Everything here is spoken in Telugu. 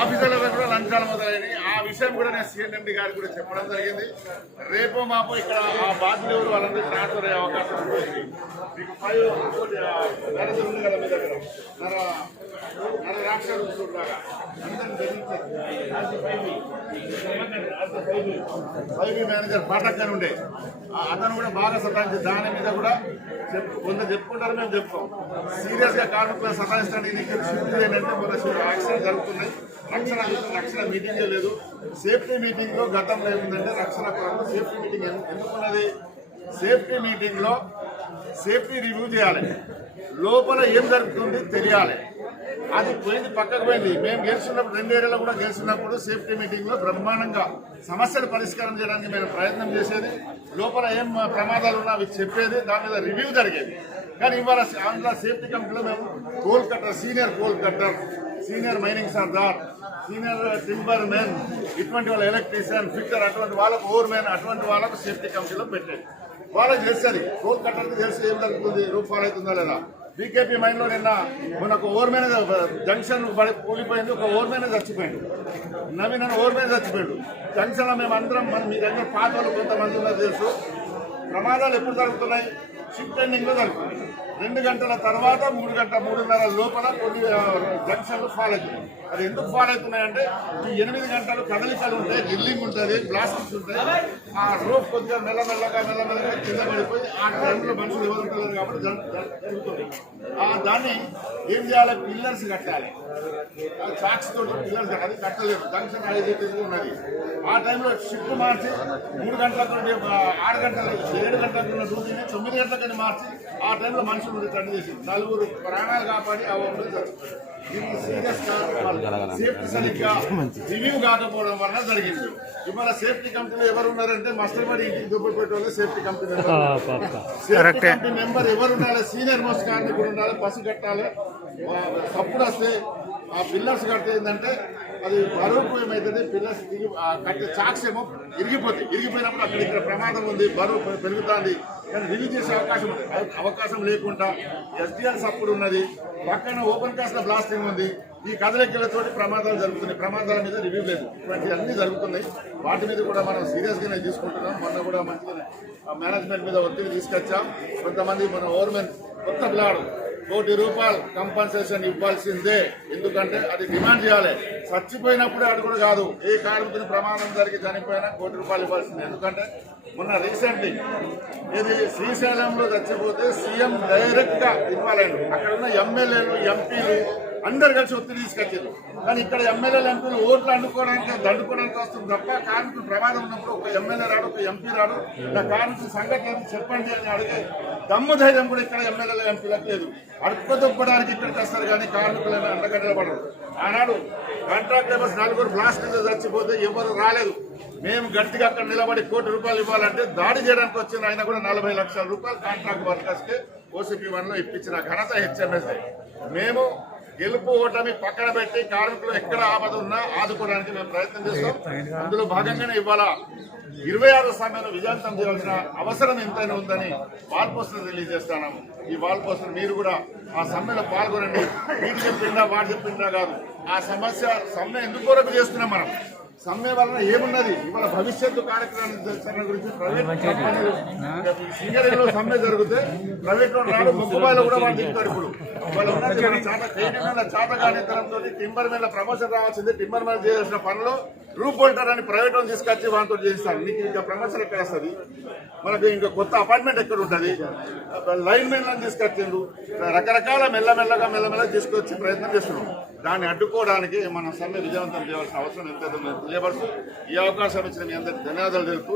ఆఫీసర్ల కూడా లంచాలు మొదలైనవి. ఆ విషయం కూడా నేను సీఎండి గారికి కూడా చెప్పడం జరిగింది. రేపు మాపు ఇక్కడ ఆ బాధ్యులు ఎవరు వాళ్ళందరూ ట్రాన్స్ఫర్ అయ్యే అవకాశం ఉంటుంది. మీకు 5 ఉంది కదా మీ దగ్గర రాక్షసులాగా మేనేజర్ పాఠక్ అని ఉండే అతను కూడా బాగా సతాయించి దాని మీద కూడా కొంత చెప్పుకుంటారు. మేము చెప్పుకోం సీరియస్ గా కార్మికులు సతాయిస్తానికి ఏంటంటే మన యాక్సిడెంట్ జరుగుతున్నాయి. రక్షణ మీటింగ్ లేదు. సేఫ్టీ మీటింగ్ లో గతంలో ఏముందంటే రక్షణ కొరకు సేఫ్టీ మీటింగ్ ఎందుకున్నది? సేఫ్టీ మీటింగ్ లో సేఫ్టీ రివ్యూ చేయాలి, లోపల ఏం జరుగుతుంది తెలియాలి. అది పోయింది, పక్కకు పోయింది. మేము గెలిచినప్పుడు 2 ఏరియాలో కూడా గెలిచినప్పుడు సేఫ్టీ మీటింగ్ లో బ్రహ్మాండంగా సమస్యలు పరిష్కారం చేయడానికి మేము ప్రయత్నం చేసేది. లోపల ఏం ప్రమాదాలు ఉన్నా అవి చెప్పేది, దాని మీద రివ్యూ జరిగేది. కానీ ఇవాళ ఆంధ్ర సేఫ్టీ కమిటీలో మేము coal cutter, senior coal cutter, senior mining Sardar, senior timber men, ఇటువంటి వాళ్ళ ఎలక్ట్రీషియన్, ఫిట్టర్, అటువంటి వాళ్ళకు ఓవర్ మెన్, అటువంటి వాళ్ళకు సేఫ్టీ కమిటీలో పెట్టేది. వాళ్ళకి తెలుస్తుంది కోల్ కట్టర్కి తెలిసి ఏం జరుగుతుంది, రూపాలు అవుతుందా లేదా. బీకేపీ మైన్లో నిన్న మనకు ఓవర్ మ్యాన్ జంక్షన్ కూలిపోయింది, ఒక ఓవర్ మ్యాన్ చచ్చిపోయాడు. నవీన్ అని ఓవర్ మ్యాన్ చచ్చిపోయాడు. జంక్షన్లో మేము అందరం మీ దగ్గర పాత వాళ్ళు కొంతమంది ఉన్నది తెలుసు. ప్రమాదాలు ఎప్పుడు జరుగుతున్నాయి? షిఫ్ట్ ఎండింగ్లో జరుగుతుంది. 2 గంటల తర్వాత 3:30 లోపల కొన్ని జంక్షన్లు ఫాల్ అవుతున్నాయి. అది ఎందుకు ఫాల్ అవుతున్నాయంటే ఈ 8 గంటలు కదలికలు ఉంటాయి, డ్రిల్లింగ్ ఉంటుంది, బ్లాస్టింగ్స్ ఉంటాయి. ఆ రోప్ కొద్దిగా మెల్లమెల్లగా కింద పడిపోయి ఆ టైంలో మనుషులు ఎవరు ఉంటలేరు కాబట్టి జరుగుతుంది. దాన్ని ఏం చేయాలి? పిల్లర్స్ కట్టాలి. చాక్స్ తోటి పిల్లర్స్ అది కట్టలేదు. జంక్షన్ 5 ఉన్నది. ఆ టైంలో షిఫ్ట్ మార్చి 3 గంటలకు 6 గంటలు 7 గంటలకు ఉన్న డ్యూటీని 9 గంటలకని మార్చి ఆ టైంలో మనుషులు రిటర్న్ చేసి 4 ప్రాణాలు కాపాడి ఆ ఊళ్ళో చచ్చిపోయారు. దీనికి సీరియస్ సేఫ్టీ సరిగ్గా రివ్యూ కాకపోవడం వల్ల జరిగింది. ఇవాళ సేఫ్టీ కమిటీలో ఎవరు ఉన్నారంటే మస్టర్బడి ఇంటికి దుబ్బపెట్టే వాళ్ళు సేఫ్టీ కమిటీ మెంబర్ ఎవరు ఉండాలి? సీనియర్ మోస్ట్ కార్మికుడు ఉండాలి. బస్సు కట్టాలి. తప్పుడు వస్తే ఆ పిల్లర్స్ కడితే ఏంటంటే అది బరువుకు ఏమవుతుంది, పిల్లర్స్ కట్టే చాక్స్ ఏమో ఇరిగిపోయినప్పుడు అక్కడ ఇక్కడ ప్రమాదం ఉంది, బరువు పెరుగుతుంది. కానీ రివ్యూ చేసే అవకాశం ఉంది. అవకాశం లేకుండా ఎస్డిఎల్ సప్పుడు ఉన్నది, పక్కన ఓపెన్ కాస్ట్ బ్లాస్టింగ్ ఉంది. ఈ కదలికలతోటి ప్రమాదాలు జరుగుతున్నాయి. ప్రమాదాల మీద రివ్యూ లేదు. ఇటువంటి అన్ని జరుగుతున్నాయి. వాటి మీద కూడా మనం సీరియస్గానే తీసుకుంటున్నాం. మొన్న కూడా మంచిగా మేనేజ్మెంట్ మీద ఒత్తిడి తీసుకొచ్చాం. కొంతమంది మన ఓవర్మెన్ కొత్త పిల్లాడు ₹1 కోటి కంపన్సేషన్ ఇవ్వాల్సిందే. ఎందుకంటే అది డిమాండ్ చేయాలి. చచ్చిపోయినప్పుడే అది కూడా కాదు, ఏ కార్మికుని ప్రమాదం జరిగి చనిపోయినా ₹1 కోటి ఇవ్వాల్సిందే. ఎందుకంటే మొన్న రీసెంట్లీ ఇది శ్రీశైలంలో చచ్చిపోతే సీఎం డైరెక్ట్ గా ఇన్వాల్వ్ అయ్యారు. అక్కడ ఉన్న ఎమ్మెల్యేలు, ఎంపీలు అందరు కలిసి ఒత్తిడి తీసుకొచ్చారు. కానీ ఇక్కడ ఎమ్మెల్యేలు, ఎంపీలు ఓట్లు దండుకోవడానికి వస్తుంది తప్ప కార్మికులు ప్రమాదం ఉన్నప్పుడు ఒక ఎమ్మెల్యే రాడు, ఒక ఎంపీ రాడు. ఇలా కార్మికుల సంఘటన చెప్పండి అని అడిగే దమ్ము ధైర్యం కూడా ఇక్కడ ఎమ్మెల్యేలు, ఎంపీలకు లేదు. అడుక్కొదొప్పడానికి ఇక్కడికి వస్తారు కానీ కార్మికులైనా అండగడ్డలు పడరు. ఆనాడు కాంట్రాక్ట్ లేబర్స్ 4 బ్లాస్ట్ చచ్చిపోతే ఎవరు రాలేదు. మేము గట్టిగా అక్కడ నిలబడి ₹1 కోటి ఇవ్వాలంటే దాడి చేయడానికి వచ్చిన ఆయన కూడా ₹40 లక్షల కాంట్రాక్ట్ వర్కర్స్ కి OCP 1లో ఇప్పించిన ఘనత HMS. మేము గెలుపు ఓటమి పక్కన పెట్టి కార్మికులు ఎక్కడ ఆపద ఉన్నా ఆదుకోవడానికి మేము ప్రయత్నం చేస్తాం. అందులో భాగంగానే ఇవాళ 26 సమ్మెను విజయవంతం చేయాల్సిన అవసరం ఎంతైనా ఉందని వాల్ పోస్టర్ రిలీజ్ చేస్తున్నాము. ఈ వాల్ పోస్టర్ మీరు కూడా ఆ సమ్మెలో పాల్గొనండి. వీటి చెప్పిందా వాటి చెప్పిందా కాదు, ఆ సమ్మె ఎందుకు కొరకు చేస్తున్నాం మనం. సమ్మె వలన ఏమున్నది? ఇవాళ భవిష్యత్తు కార్యక్రమాల గురించి ప్రైవేట్ కంపెనీలు సింగరేణిలో సమ్మె జరిగితే ప్రైవేట్ లో రాడు, మొక్కుబాయిలో కూడా వాళ్ళు దిగుతారు. ఇప్పుడు వాళ్ళు ఉన్నది చేత కానితనంతో టింబర్ మీద ప్రమోషన్ రావాల్సింది. టింబర్ మీద చేయాల్సిన పనులు రూప్ హోల్డర్ అని ప్రైవేట్ వాళ్ళు తీసుకొచ్చి వాళ్ళతో చేస్తాను. నీకు ఇంకా ప్రమోషన్ ఎక్కడ వస్తుంది? మనకి ఇంకా కొత్త అపార్ట్మెంట్ ఎక్కడ ఉంటుంది? లైన్ మెన్లను తీసుకొచ్చిండు. రకరకాల మెల్లమెల్లగా తీసుకొచ్చి ప్రయత్నం చేస్తున్నాం. దాన్ని అడ్డుకోవడానికి మనం సమ్మె విజయవంతం చేయాల్సిన అవసరం ఎంతైతే తెలియబడుతూ ఈ అవకాశం ఇచ్చిన మీ అందరికీ ధన్యవాదాలు తెలుపు.